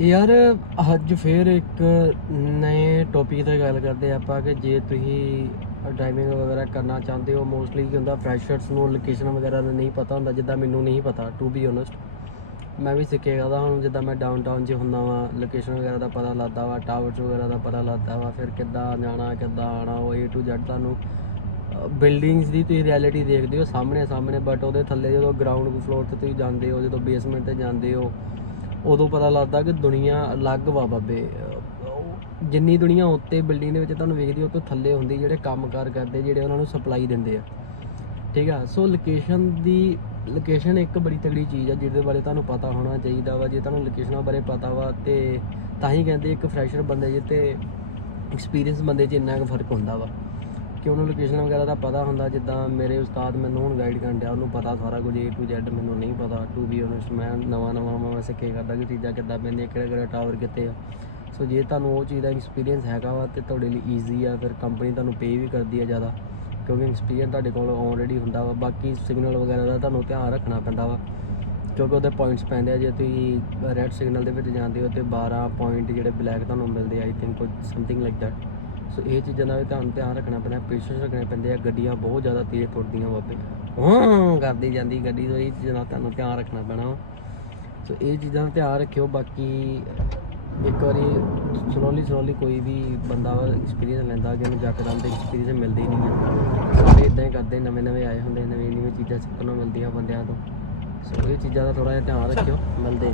ਯਾਰ, ਅੱਜ ਫੇਰ ਇੱਕ ਨਵੇਂ ਟੌਪਿਕ ਤੇ ਗੱਲ ਕਰਦੇ ਆਪਾਂ ਕਿ ਜੇ ਤੁਸੀਂ ਡਰਾਈਵਿੰਗ ਵਗੈਰਾ ਕਰਨਾ ਚਾਹੁੰਦੇ ਹੋ ਮੋਸਟਲੀ ਕੀ ਹੁੰਦਾ ਫਰੈਸ਼ਰਸ ਨੂੰ ਲੋਕੇਸ਼ਨ ਵਗੈਰਾ ਦਾ ਨਹੀਂ ਪਤਾ ਹੁੰਦਾ, ਜਿੱਦਾਂ ਮੈਨੂੰ ਨਹੀਂ ਪਤਾ ਟੂ ਬੀ ਓਨੈਸਟ ਮੈਂ ਵੀ ਸਿੱਖਿਆ ਕਰਦਾ ਹੁਣ, ਜਿੱਦਾਂ ਮੈਂ ਡਾਊਨਟਾਊਨ 'ਚ ਹੁੰਦਾ ਵਾਂ ਲੋਕੇਸ਼ਨ ਵਗੈਰਾ ਦਾ ਪਤਾ ਲੱਗਦਾ ਵਾ ਟਾਵਰਸ ਵਗੈਰਾ ਦਾ ਪਤਾ ਲੱਗਦਾ ਵਾ, ਫਿਰ ਕਿੱਦਾਂ ਜਾਣਾ, ਕਿੱਦਾਂ ਆਣਾ ਉਹ A ਟੂ Z ਤੁਹਾਨੂੰ ਬਿਲਡਿੰਗਸ ਦੀ ਤੁਸੀਂ ਰਿਐਲਿਟੀ ਦੇਖਦੇ ਹੋ ਸਾਹਮਣੇ ਸਾਹਮਣੇ ਬਟ ਉਹਦੇ ਥੱਲੇ ਜਦੋਂ ਗਰਾਊਂਡ ਫਲੋਰ ਤੇ ਤੁਸੀਂ ਜਾਂਦੇ ਹੋ, ਜਦੋਂ ਬੇਸਮੈਂਟ ਤੇ ਜਾਂਦੇ ਹੋ ਉਦੋਂ ਪਤਾ ਲੱਗਦਾ ਕਿ ਦੁਨੀਆ ਅਲੱਗ ਵਾ ਬਾਬੇ। ਜਿੰਨੀ ਦੁਨੀਆ ਉੱਤੇ ਬਿਲਡਿੰਗ ਦੇ ਵਿੱਚ ਤੁਹਾਨੂੰ ਵੇਖਦੀ ਉਹ ਤੋਂ ਥੱਲੇ ਹੁੰਦੀ ਜਿਹੜੇ ਕੰਮਕਾਰ ਕਰਦੇ, ਜਿਹੜੇ ਉਹਨਾਂ ਨੂੰ ਸਪਲਾਈ ਦਿੰਦੇ ਆ। ਠੀਕ ਆ? ਸੋ ਲੋਕੇਸ਼ਨ ਦੀ ਲੋਕੇਸ਼ਨ ਇੱਕ ਬੜੀ ਤਗੜੀ ਚੀਜ਼ ਆ, ਜਿਹਦੇ ਬਾਰੇ ਤੁਹਾਨੂੰ ਪਤਾ ਹੋਣਾ ਚਾਹੀਦਾ ਵਾ। ਜੇ ਤੁਹਾਨੂੰ ਲੋਕੇਸ਼ਨਾਂ ਬਾਰੇ ਪਤਾ ਵਾ, ਤੇ ਤਾਂ ਹੀ ਕਹਿੰਦੇ ਇੱਕ ਫਰੈਸ਼ਰ ਬੰਦੇ 'ਚ ਤੇ ਐਕਸਪੀਰੀਅੰਸ ਬੰਦੇ 'ਚ ਇੰਨਾ ਕੁ ਫ਼ਰਕ ਹੁੰਦਾ ਵਾ। ਕਿ ਉਹਨੂੰ ਲੋਕੇਸ਼ਨ ਵਗੈਰਾ ਦਾ ਪਤਾ ਹੁੰਦਾ, ਜਿੱਦਾਂ ਮੇਰੇ ਉਸਤਾਦ ਮੈਨੂੰ ਹੁਣ ਗਾਈਡ ਕਰਨ ਡਿਆ, ਉਹਨੂੰ ਪਤਾ ਸਾਰਾ ਕੁਝ A to Z ਮੈਨੂੰ ਨਹੀਂ ਪਤਾ ਟੂ ਬੀ ਓਨੈਸਟ ਮੈਂ ਨਵਾਂ ਨਵਾਂ ਮੈਂ ਸਿੱਖੇ ਕਰਦਾ ਕਿ ਚੀਜ਼ਾਂ ਕਿੱਦਾਂ ਪੈਂਦੀਆਂ, ਕਿਹੜੇ ਕਿਹੜੇ ਟਾਵਰ ਕਿੱਥੇ ਆ। ਸੋ ਜੇ ਤੁਹਾਨੂੰ ਉਹ ਚੀਜ਼ ਦਾ ਐਕਸਪੀਰੀਅੰਸ ਹੈਗਾ ਵਾ ਤੇ ਤੁਹਾਡੇ ਲਈ ਈਜ਼ੀ ਆ, ਫਿਰ ਕੰਪਨੀ ਤੁਹਾਨੂੰ ਪੇ ਵੀ ਕਰਦੀ ਆ ਜ਼ਿਆਦਾ, ਕਿਉਂਕਿ ਐਕਸਪੀਰੀਅੰਸ ਤੁਹਾਡੇ ਕੋਲ ਆਲਰੇਡੀ ਹੁੰਦਾ ਵਾ, ਬਾਕੀ ਸਿਗਨਲ ਵਗੈਰਾ ਦਾ ਤੁਹਾਨੂੰ ਧਿਆਨ ਰੱਖਣਾ ਪੈਂਦਾ ਵਾ, ਕਿਉਂਕਿ ਉਹਦੇ ਪੁਆਇੰਟਸ ਪੈਂਦੇ ਆ, ਜੇ ਤੁਸੀਂ ਰੈੱਡ ਸਿਗਨਲ ਦੇ ਵਿੱਚ ਜਾਂਦੇ ਹੋ ਤੇ 12 ਪੁਆਇੰਟ ਜਿਹੜੇ ਬਲੈਕ ਤੁਹਾਨੂੰ ਮਿਲਦੇ ਆ ਆਈ ਥਿੰਕ ਕੁਝ ਸਮਥਿੰਗ ਲਾਈਕ ਦੈਟ ਸੋ ਇਹ ਚੀਜ਼ਾਂ ਦਾ ਵੀ ਤੁਹਾਨੂੰ ਧਿਆਨ ਰੱਖਣਾ ਪੈਣਾ ਪੇਸ਼ੈਂਸ ਰੱਖਣੇ ਪੈਂਦੇ ਆ, ਗੱਡੀਆਂ ਬਹੁਤ ਜ਼ਿਆਦਾ ਤੇਜ਼ ਤੁਰਦੀਆਂ ਬਾਬੇ ਹਾਂ, ਕਰਦੀ ਜਾਂਦੀ ਗੱਡੀ ਤੋਂ, ਇਹ ਚੀਜ਼ਾਂ ਦਾ ਤੁਹਾਨੂੰ ਧਿਆਨ ਰੱਖਣਾ ਪੈਣਾ ਵਾ। ਸੋ ਇਹ ਚੀਜ਼ਾਂ ਦਾ ਧਿਆਨ ਰੱਖਿਓ, ਬਾਕੀ ਇੱਕ ਵਾਰੀ ਸਲੋਲੀ ਸਲੋਲੀ ਕੋਈ ਵੀ ਬੰਦਾ ਵਾ ਐਕਸਪੀਰੀਅੰਸ ਲੈਂਦਾ, ਕਿ ਉਹਨੂੰ ਜੱਕਦਮ ਤੇ ਐਕਸਪੀਰੀਅੰਸ ਮਿਲਦੇ ਹੀ ਨਹੀਂ ਆ। ਸਾਰੇ ਇਦਾਂ ਹੀ ਕਰਦੇ, ਨਵੇਂ ਨਵੇਂ ਆਏ ਹੁੰਦੇ, ਨਵੀਂ ਨਵੀਂ ਚੀਜ਼ਾਂ ਸਿੱਖਣ ਨੂੰ ਮਿਲਦੀਆਂ ਬੰਦਿਆਂ ਤੋਂ। ਸੋ ਇਹ ਚੀਜ਼ਾਂ ਦਾ ਥੋੜਾ ਜਿਹਾ ਧਿਆਨ ਰੱਖਿਓ, ਮਿਲਦੇ